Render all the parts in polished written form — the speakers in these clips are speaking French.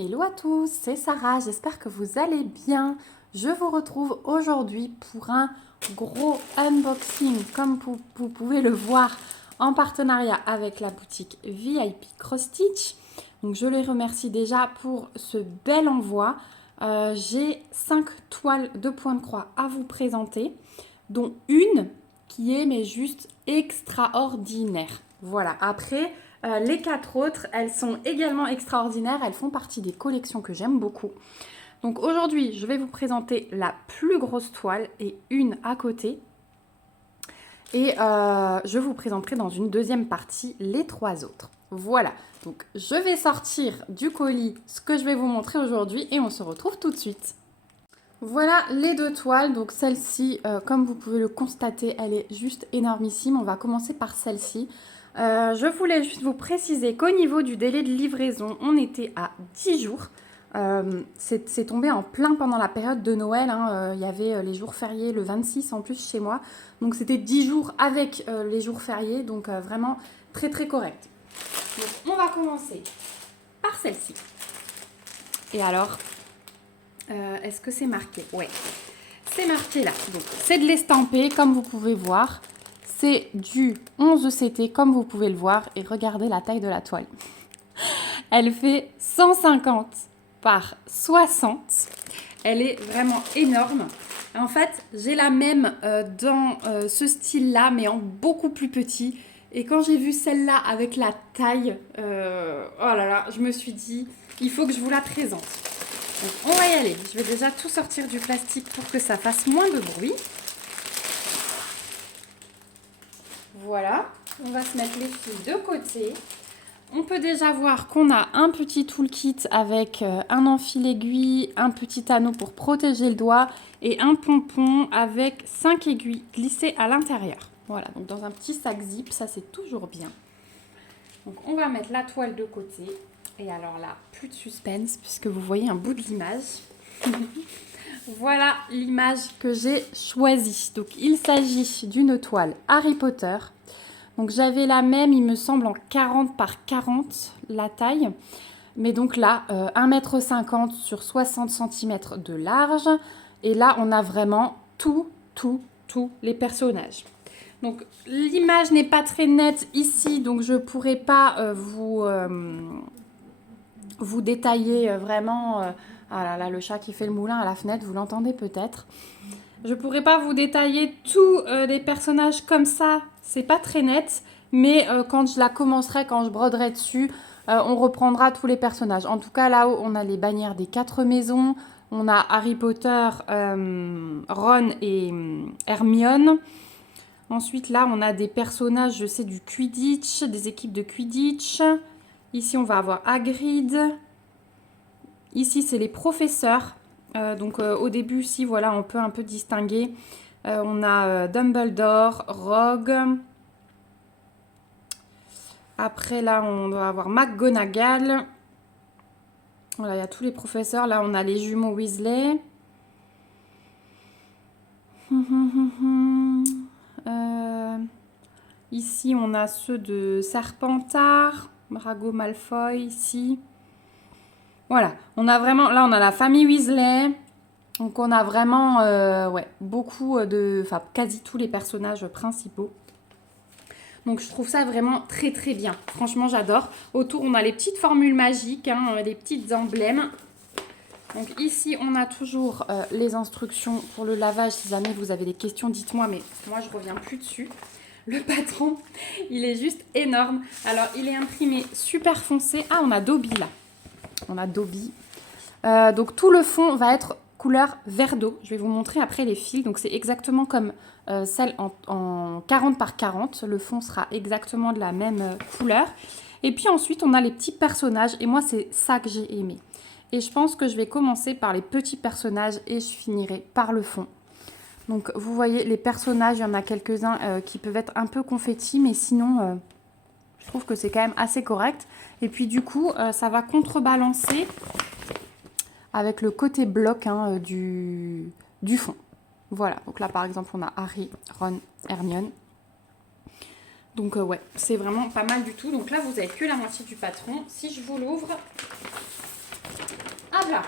Hello à tous, c'est Sarah, j'espère que vous allez bien. Je vous retrouve aujourd'hui pour un gros unboxing, comme vous pouvez le voir, en partenariat avec la boutique VIP Cross Stitch. Donc je les remercie déjà pour ce bel envoi. J'ai 5 toiles de point de croix à vous présenter, dont une qui est mais juste extraordinaire. Voilà, après... les 4 autres, elles sont également extraordinaires. Elles font partie des collections que j'aime beaucoup. Donc aujourd'hui, je vais vous présenter la plus grosse toile et une à côté. Et je vous présenterai dans une deuxième partie les 3 autres. Voilà, donc je vais sortir du colis ce que je vais vous montrer aujourd'hui et on se retrouve tout de suite. Voilà les 2 toiles, donc celle-ci, comme vous pouvez le constater, elle est juste énormissime. On va commencer par celle-ci. Je voulais juste vous préciser qu'au niveau du délai de livraison, on était à 10 jours. C'est tombé en plein pendant la période de Noël. Il y avait les jours fériés le 26 en plus chez moi. Donc c'était 10 jours avec les jours fériés, donc vraiment très très correct. Donc on va commencer par celle-ci. Et alors... est-ce que c'est marqué? Ouais, c'est marqué là. Donc, c'est de l'estampé, comme vous pouvez voir. C'est du 11 CT, comme vous pouvez le voir. Et regardez la taille de la toile. Elle fait 150 par 60. Elle est vraiment énorme. En fait, j'ai la même dans ce style-là, mais en beaucoup plus petit. Et quand j'ai vu celle-là avec la taille, oh là là, je me suis dit, il faut que je vous la présente. Donc, on va y aller. Je vais déjà tout sortir du plastique pour que ça fasse moins de bruit. Voilà. On va se mettre les fils de côté. On peut déjà voir qu'on a un petit toolkit avec un enfil aiguille, un petit anneau pour protéger le doigt et un pompon avec 5 aiguilles glissées à l'intérieur. Voilà, donc dans un petit sac zip, ça c'est toujours bien. Donc on va mettre la toile de côté. Et alors là, plus de suspense puisque vous voyez un bout de l'image. Voilà l'image que j'ai choisie. Donc il s'agit d'une toile Harry Potter. Donc j'avais la même, il me semble, en 40 par 40 la taille. Mais donc là, 1,50 m sur 60 cm de large. Et là, on a vraiment tous les personnages. Donc l'image n'est pas très nette ici, donc je ne pourrai pas vous détailler vraiment... ah là là, le chat qui fait le moulin à la fenêtre, vous l'entendez peut-être. Je ne pourrais pas vous détailler tous les personnages comme ça, c'est pas très net. Mais quand je la commencerai, quand je broderai dessus, on reprendra tous les personnages. En tout cas, là-haut, on a les bannières des 4 maisons. On a Harry Potter, Ron et Hermione. Ensuite, là, on a des personnages, je sais, du Quidditch, des équipes de Quidditch. Ici, on va avoir Hagrid. Ici, c'est les professeurs. Donc, au début, si, voilà, on peut un peu distinguer. On a Dumbledore, Rogue. Après, là, on doit avoir McGonagall. Voilà, il y a tous les professeurs. Là, on a les jumeaux Weasley. Ici, on a ceux de Serpentard. Drago Malfoy, ici. Voilà, on a vraiment... Là, on a la famille Weasley. Donc, on a vraiment beaucoup de... Enfin, quasi tous les personnages principaux. Donc, je trouve ça vraiment très, très bien. Franchement, j'adore. Autour, on a les petites formules magiques, les petites emblèmes. Donc, ici, on a toujours les instructions pour le lavage. Si jamais vous avez des questions, dites-moi. Mais moi, je ne reviens plus dessus. Le patron, il est juste énorme. Alors, il est imprimé super foncé. Ah, on a Dobby, là. On a Dobby. Donc, tout le fond va être couleur vert d'eau. Je vais vous montrer après les fils. Donc, c'est exactement comme celle en 40 par 40. Le fond sera exactement de la même couleur. Et puis ensuite, on a les petits personnages. Et moi, c'est ça que j'ai aimé. Et je pense que je vais commencer par les petits personnages et je finirai par le fond. Donc, vous voyez, les personnages, il y en a quelques-uns qui peuvent être un peu confettis. Mais sinon, je trouve que c'est quand même assez correct. Et puis, du coup, ça va contrebalancer avec le côté bloc du fond. Voilà, donc là par exemple on a Harry, Ron, Hermione. Donc ouais, c'est vraiment pas mal du tout. Donc là vous avez que la moitié du patron. Si je vous l'ouvre, là,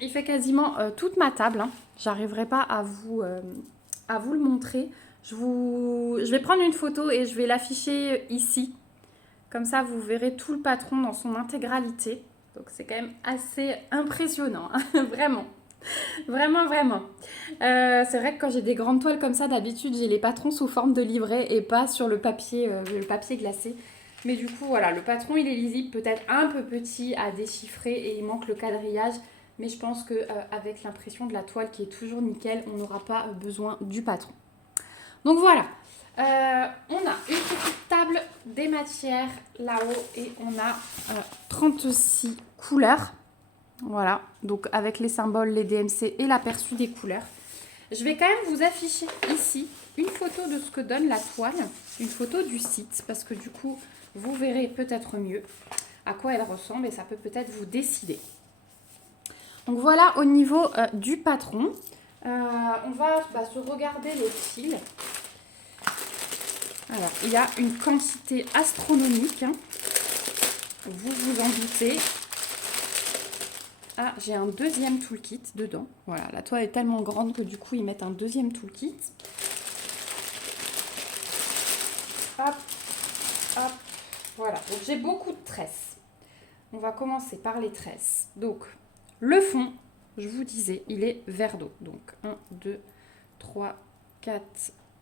il fait quasiment toute ma table. Hein. J'arriverai pas à vous le montrer. Je vais prendre une photo et je vais l'afficher ici. Comme ça, vous verrez tout le patron dans son intégralité. Donc, c'est quand même assez impressionnant, hein, vraiment. Vraiment, vraiment. C'est vrai que quand j'ai des grandes toiles comme ça, d'habitude, j'ai les patrons sous forme de livret et pas sur le papier glacé. Mais du coup, voilà, le patron, il est lisible, peut-être un peu petit à déchiffrer et il manque le quadrillage. Mais je pense qu'avec l'impression de la toile qui est toujours nickel, on n'aura pas besoin du patron. Donc voilà, on a une petite table des matières là-haut et on a 36 couleurs. Voilà, donc avec les symboles, les DMC et l'aperçu des couleurs. Je vais quand même vous afficher ici une photo de ce que donne la toile, une photo du site, parce que du coup, vous verrez peut-être mieux à quoi elle ressemble et ça peut peut-être vous décider. Donc voilà au niveau du patron. On va se regarder les fils. Alors, il y a une quantité astronomique, hein. Vous vous en doutez. Ah, j'ai un deuxième toolkit dedans. Voilà, la toile est tellement grande que du coup, ils mettent un deuxième toolkit. Hop, hop, voilà. Donc, j'ai beaucoup de tresses. On va commencer par les tresses. Donc, le fond, je vous disais, il est vert d'eau. Donc, 1, 2, 3, 4,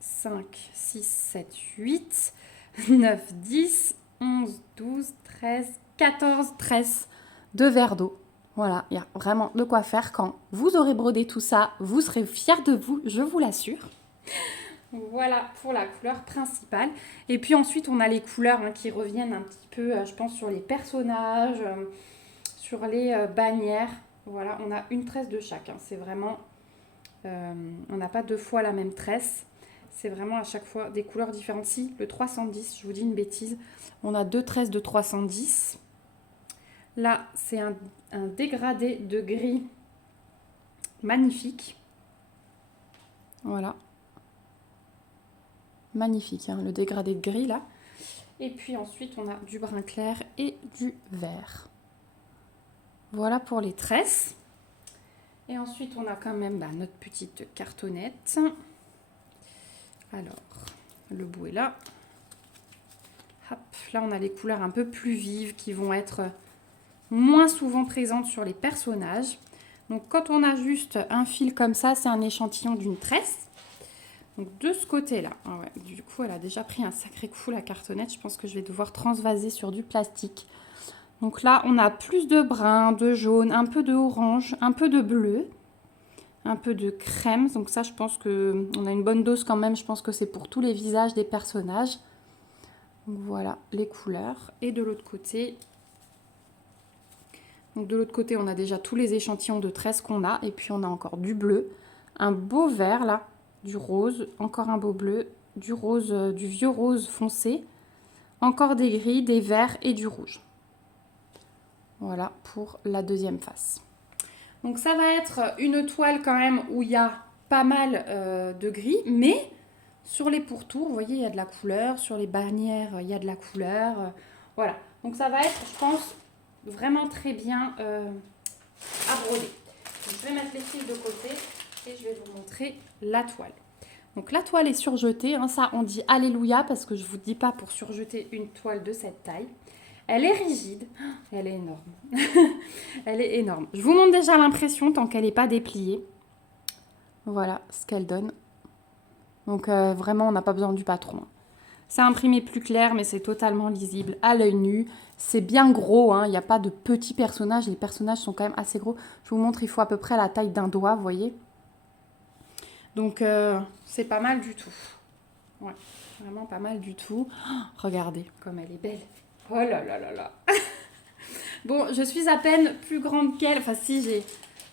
5, 6, 7, 8, 9, 10, 11, 12, 13, 14 tresses de verre d'eau. Voilà, il y a vraiment de quoi faire. Quand vous aurez brodé tout ça, vous serez fiers de vous, je vous l'assure. Voilà pour la couleur principale. Et puis ensuite, on a les couleurs qui reviennent un petit peu, je pense, sur les personnages, sur les bannières. Voilà, on a une tresse de chaque. Hein. C'est vraiment... on n'a pas deux fois la même tresse. C'est vraiment à chaque fois des couleurs différentes. Si, le 310, je vous dis une bêtise, on a deux tresses de 310. Là, c'est un dégradé de gris magnifique. Voilà. Magnifique, hein, le dégradé de gris là. Et puis ensuite, on a du brun clair et du vert. Voilà pour les tresses. Et ensuite, on a quand même notre petite cartonnette. Alors, le bout est là. Hop, là, on a les couleurs un peu plus vives qui vont être moins souvent présentes sur les personnages. Donc, quand on a juste un fil comme ça, c'est un échantillon d'une tresse. Donc, de ce côté-là, ah ouais, du coup, elle a déjà pris un sacré coup, la cartonnette. Je pense que je vais devoir transvaser sur du plastique. Donc là, on a plus de brun, de jaune, un peu de orange, un peu de bleu, un peu de crème. Donc ça, je pense qu'on a une bonne dose quand même. Je pense que c'est pour tous les visages des personnages. Donc voilà les couleurs. Et de l'autre côté... Donc de l'autre côté, on a déjà tous les échantillons de tresses qu'on a. Et puis on a encore du bleu, un beau vert là, du rose, encore un beau bleu, du rose, du vieux rose foncé, encore des gris, des verts et du rouge. Voilà pour la deuxième face. Donc ça va être une toile quand même où il y a pas mal de gris, mais sur les pourtours, vous voyez, il y a de la couleur. Sur les bannières, il y a de la couleur. Voilà. Donc ça va être, je pense, vraiment très bien à broder. Donc, je vais mettre les fils de côté et je vais vous montrer la toile. Donc la toile est surjetée, hein, ça on dit alléluia parce que je ne vous dis pas pour surjeter une toile de cette taille. Elle est rigide, elle est énorme. Elle est énorme. Je vous montre déjà l'impression tant qu'elle n'est pas dépliée. Voilà ce qu'elle donne. Donc vraiment on n'a pas besoin du patron. C'est imprimé plus clair, mais c'est totalement lisible à l'œil nu. C'est bien gros, hein. Il n'y a pas de petits personnages. Les personnages sont quand même assez gros. Je vous montre, il faut à peu près la taille d'un doigt, vous voyez. Donc, c'est pas mal du tout. Ouais, vraiment pas mal du tout. Oh, regardez comme elle est belle. Oh là là là là. Bon, je suis à peine plus grande qu'elle. Enfin, si, j'ai...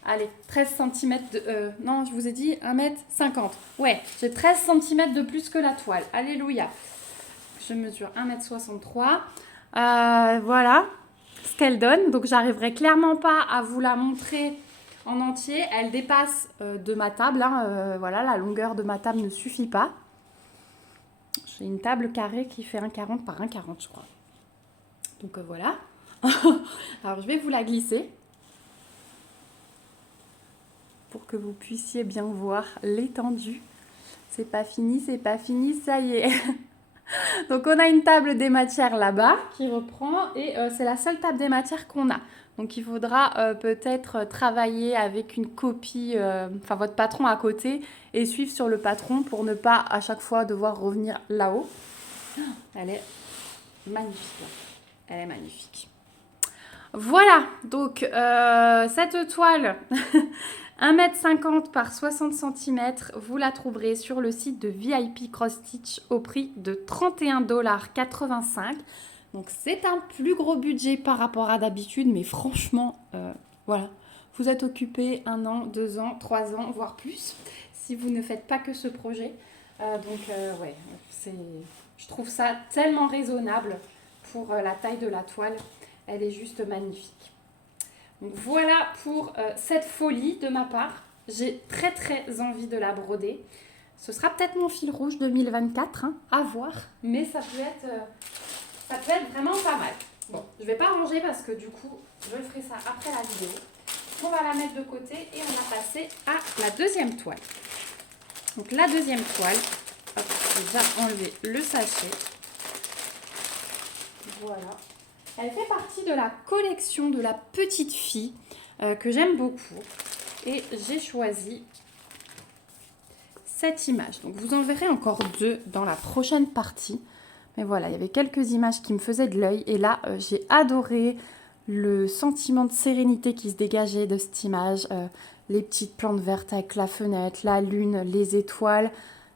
Allez, 13 cm de... non, je vous ai dit 1m50. Ouais, j'ai 13 cm de plus que la toile. Alléluia. Je mesure 1m63. Voilà ce qu'elle donne. Donc, j'arriverai clairement pas à vous la montrer en entier. Elle dépasse de ma table. Hein. Voilà, la longueur de ma table ne suffit pas. J'ai une table carrée qui fait 1,40 par 1,40, je crois. Donc, voilà. Alors, je vais vous la glisser. que vous puissiez bien voir l'étendue. C'est pas fini, ça y est. Donc on a une table des matières là-bas qui reprend et c'est la seule table des matières qu'on a. Donc il faudra peut-être travailler avec une copie, enfin votre patron à côté et suivre sur le patron pour ne pas à chaque fois devoir revenir là-haut. Elle est magnifique. Elle est magnifique. Voilà, donc cette toile 1,50 m par 60 cm, vous la trouverez sur le site de VIP Cross Stitch au prix de 31,85 $. Donc c'est un plus gros budget par rapport à d'habitude, mais franchement, voilà, vous êtes occupé 1 an, 2 ans, 3 ans, voire plus, si vous ne faites pas que ce projet. Ouais, je trouve ça tellement raisonnable pour la taille de la toile. Elle est juste magnifique. Donc voilà pour cette folie de ma part. J'ai très très envie de la broder. Ce sera peut-être mon fil rouge 2024, hein, à voir. Mais ça peut être vraiment pas mal. Bon, je ne vais pas ranger parce que du coup, je ferai ça après la vidéo. On va la mettre de côté et on va passer à la deuxième toile. Donc la deuxième toile, hop, je vais enlever le sachet. Voilà. Elle fait partie de la collection de la petite fille que j'aime beaucoup. Et j'ai choisi cette image. Donc vous en verrez encore 2 dans la prochaine partie. Mais voilà, il y avait quelques images qui me faisaient de l'œil. Et là, j'ai adoré le sentiment de sérénité qui se dégageait de cette image. Les petites plantes vertes avec la fenêtre, la lune, les étoiles.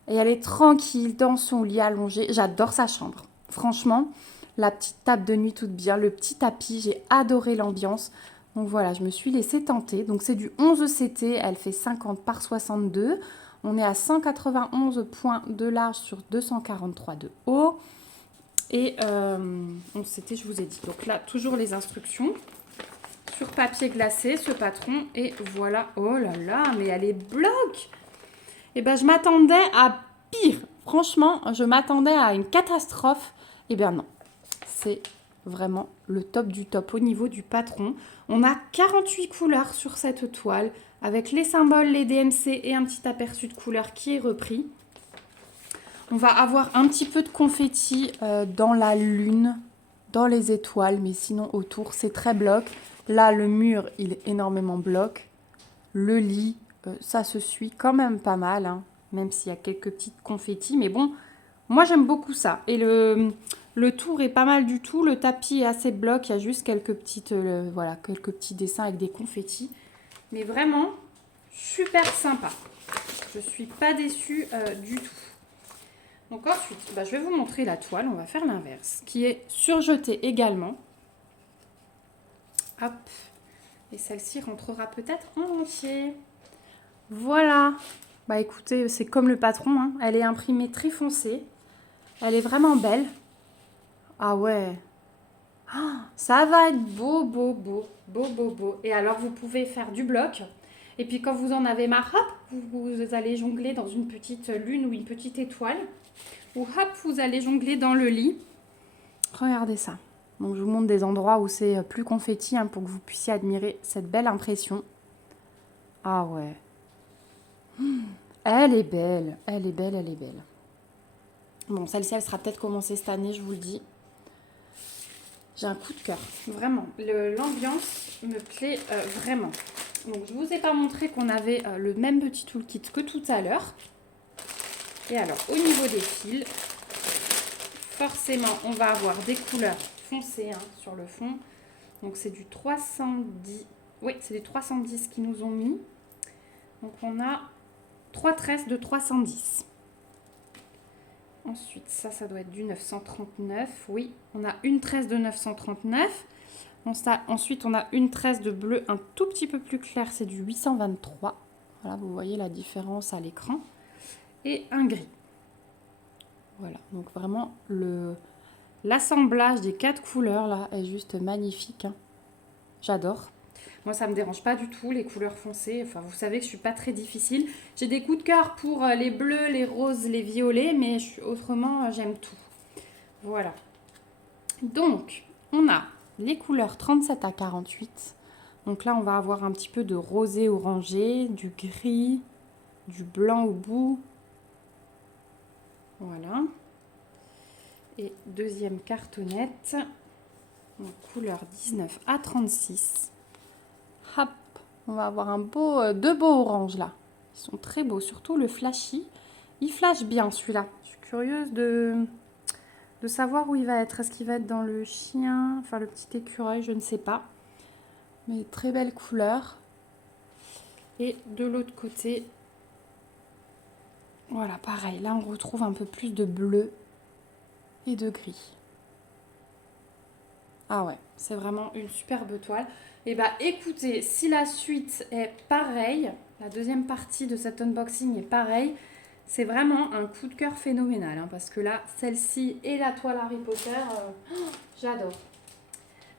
Et elle est tranquille dans son lit allongé. J'adore sa chambre. Franchement, la petite table de nuit toute bien, le petit tapis, j'ai adoré l'ambiance. Donc voilà, je me suis laissée tenter. Donc c'est du 11 CT, elle fait 50 par 62. On est à 191 points de large sur 243 de haut. Et 11 CT, je vous ai dit. Donc là, toujours les instructions. Sur papier glacé, ce patron. Et voilà, oh là là, mais elle est bloc. Et ben je m'attendais à pire. Franchement, je m'attendais à une catastrophe. Et bien non. C'est vraiment le top du top au niveau du patron. On a 48 couleurs sur cette toile avec les symboles, les DMC et un petit aperçu de couleur qui est repris. On va avoir un petit peu de confetti dans la lune, dans les étoiles, mais sinon autour c'est très bloc. Là le mur il est énormément bloc. Le lit, ça se suit quand même pas mal, hein, même s'il y a quelques petites confettis. Mais bon, moi j'aime beaucoup ça. Et le tour est pas mal du tout. Le tapis est assez bloc. Il y a juste quelques quelques petits dessins avec des confettis. Mais vraiment, super sympa. Je ne suis pas déçue du tout. Donc ensuite, je vais vous montrer la toile. On va faire l'inverse, qui est surjetée également. Hop. Et celle-ci rentrera peut-être en entier. Voilà. Bah écoutez, c'est comme le patron, hein. Elle est imprimée très foncée. Elle est vraiment belle. Ah ouais. Ah, ça va être beau, beau, beau, beau, beau, beau. Et alors, vous pouvez faire du bloc. Et puis, quand vous en avez marre, hop, vous allez jongler dans une petite lune ou une petite étoile. Ou hop, vous allez jongler dans le lit. Regardez ça. Donc, je vous montre des endroits où c'est plus confetti, hein, pour que vous puissiez admirer cette belle impression. Ah ouais. Elle est belle. Elle est belle, elle est belle. Bon, celle-ci, elle sera peut-être commencée cette année, je vous le dis. J'ai un coup de cœur, vraiment. L'ambiance me plaît vraiment. Donc, je ne vous ai pas montré qu'on avait le même petit toolkit que tout à l'heure. Et alors, au niveau des fils, forcément, on va avoir des couleurs foncées, hein, sur le fond. Donc, c'est du 310. Oui, c'est du 310 qu'ils nous ont mis. Donc, on a 3 tresses de 310. Ensuite, ça doit être du 939. Oui, on a une tresse de 939. Ensuite, on a une tresse de bleu un tout petit peu plus clair. C'est du 823. Voilà, vous voyez la différence à l'écran. Et un gris. Voilà, donc vraiment, l'assemblage des 4 couleurs, là, est juste magnifique, hein. J'adore. Moi, ça ne me dérange pas du tout, les couleurs foncées. Enfin, vous savez que je ne suis pas très difficile. J'ai des coups de cœur pour les bleus, les roses, les violets, mais autrement, j'aime tout. Voilà. Donc, on a les couleurs 37 à 48. Donc là, on va avoir un petit peu de rosé orangé, du gris, du blanc au bout. Voilà. Et deuxième cartonnette, en couleur 19 à 36. Hop, on va avoir deux beaux oranges là. Ils sont très beaux, surtout le flashy. Il flash bien celui-là. Je suis curieuse de savoir où il va être. Est-ce qu'il va être dans le chien, enfin le petit écureuil, je ne sais pas. Mais très belle couleur. Et de l'autre côté, voilà, pareil. Là, on retrouve un peu plus de bleu et de gris. Ah ouais, c'est vraiment une superbe toile. Et bah écoutez, si la suite est pareille, la deuxième partie de cet unboxing est pareille, c'est vraiment un coup de cœur phénoménal. Hein, parce que là, celle-ci et la toile Harry Potter, j'adore.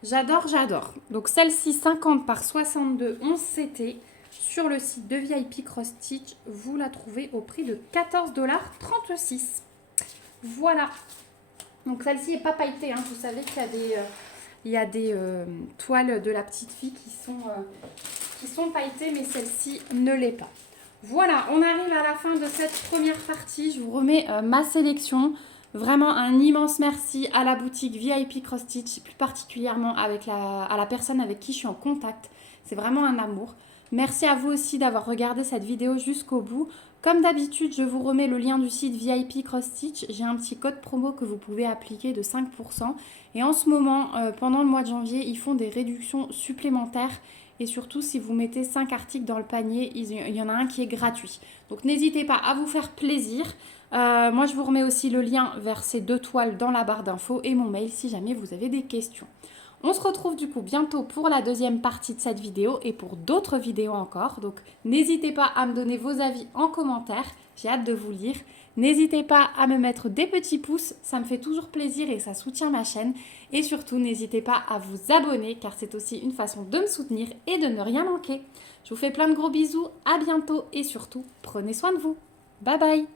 J'adore, j'adore. Donc celle-ci, 50 par 62, 11 CT. Sur le site de VIP Cross Stitch, vous la trouvez au prix de 14,36 $. Voilà. Donc celle-ci n'est pas pailletée. Hein. Vous savez qu'il y a des toiles de la petite fille qui sont pailletées, mais celle-ci ne l'est pas. Voilà, on arrive à la fin de cette première partie. Je vous remets ma sélection. Vraiment un immense merci à la boutique VIP Cross Stitch, plus particulièrement à la personne avec qui je suis en contact. C'est vraiment un amour. Merci à vous aussi d'avoir regardé cette vidéo jusqu'au bout. Comme d'habitude, je vous remets le lien du site VIP Cross Stitch. J'ai un petit code promo que vous pouvez appliquer de 5%. Et en ce moment, pendant le mois de janvier, ils font des réductions supplémentaires. Et surtout, si vous mettez 5 articles dans le panier, il y en a un qui est gratuit. Donc n'hésitez pas à vous faire plaisir. Moi, je vous remets aussi le lien vers ces deux toiles dans la barre d'infos et mon mail si jamais vous avez des questions. On se retrouve du coup bientôt pour la deuxième partie de cette vidéo et pour d'autres vidéos encore. Donc n'hésitez pas à me donner vos avis en commentaire. J'ai hâte de vous lire. N'hésitez pas à me mettre des petits pouces. Ça me fait toujours plaisir et ça soutient ma chaîne. Et surtout, n'hésitez pas à vous abonner car c'est aussi une façon de me soutenir et de ne rien manquer. Je vous fais plein de gros bisous. À bientôt et surtout, prenez soin de vous. Bye bye!